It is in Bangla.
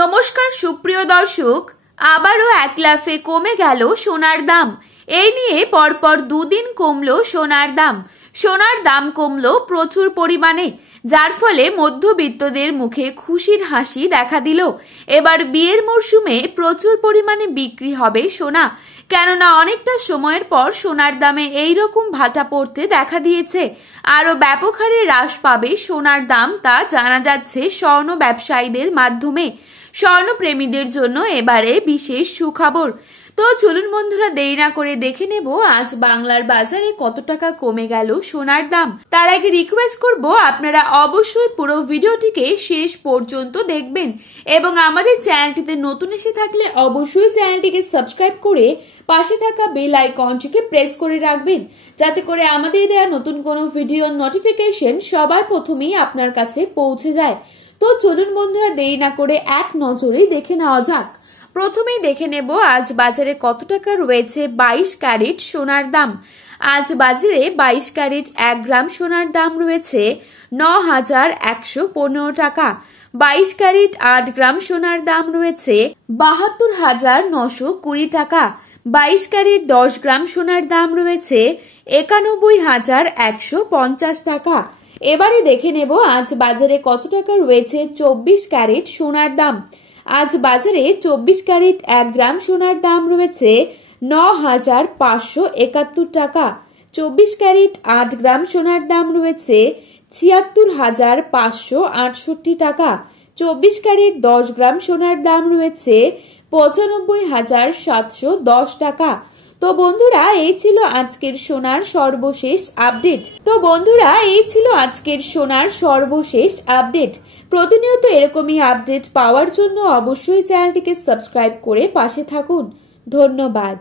নমস্কার সুপ্রিয় দর্শক, আবারও এক লাফে কমে গেল সোনার দাম। এই নিয়ে পরপর দুদিন কমলো সোনার দাম। সোনার দাম কমলো প্রচুর পরিমাণে, যার ফলে মধ্যবিত্তদের মুখে খুশির হাসি দেখা দিল। এবার বিয়ের মরশুমে প্রচুর পরিমাণে বিক্রি হবে সোনা, কেননা অনেকটা সময়ের পর সোনার দামে এইরকম ভাটা পড়তে দেখা দিয়েছে। আরো ব্যাপক হারে হ্রাস পাবে সোনার দাম, তা জানা যাচ্ছে স্বর্ণ ব্যবসায়ীদের মাধ্যমে। স্বর্ণপ্রেমীদের জন্য এবারে বিশেষ সুখবর। তো চলুন বন্ধুরা, দেরি না করে দেখে নেব আজ বাংলার বাজারে কত টাকা কমে গেল সোনার দাম। তার আগে রিকোয়েস্ট করব, আপনারা অবশ্যই পুরো ভিডিওটিকে শেষ পর্যন্ত দেখবেন এবং আমাদের চ্যানেলটিতে নতুন এসে থাকলে অবশ্যই চ্যানেলটিকে সাবস্ক্রাইব করে পাশে থাকা বেল আইকনটিকে প্রেস করে রাখবেন, যাতে করে আমাদের দেওয়া নতুন কোনো ভিডিওর নোটিফিকেশন সবার প্রথমেই আপনার কাছে পৌঁছে যায়। তো চলুন বন্ধুরা, দেরি না করে এক নজরেই দেখে নেওয়া যাক। প্রথমেই দেখে নেব আজ বাজারে কত টাকা রয়েছে 22 ক্যারেট সোনার দাম। আজ বাজারে 22 ক্যারেট 1 গ্রাম সোনার দাম রয়েছে 9,115 টাকা। 22 ক্যারেট 8 গ্রাম সোনার দাম রয়েছে 72,920 টাকা। 22 ক্যারেট 10 গ্রাম সোনার দাম রয়েছে 91,150 টাকা। এবারে দেখে নেব আজ বাজারে কত টাকা রয়েছে 24 ক্যারেট সোনার দাম। আজ বাজারে 24 ক্যারেট 1 গ্রাম সোনার দাম রয়েছে 9,571 টাকা। 24 ক্যারেট 8 গ্রাম সোনার দাম রয়েছে 76,568 টাকা। 24 ক্যারেট 10 গ্রাম সোনার দাম রয়েছে 95,710 টাকা। তো বন্ধুরা, এই ছিল আজকের সোনার সর্বশেষ আপডেট। প্রতিনিয়ত এরকমই আপডেট পাওয়ার জন্য অবশ্যই চ্যানেলটিকে সাবস্ক্রাইব করে পাশে থাকুন। ধন্যবাদ।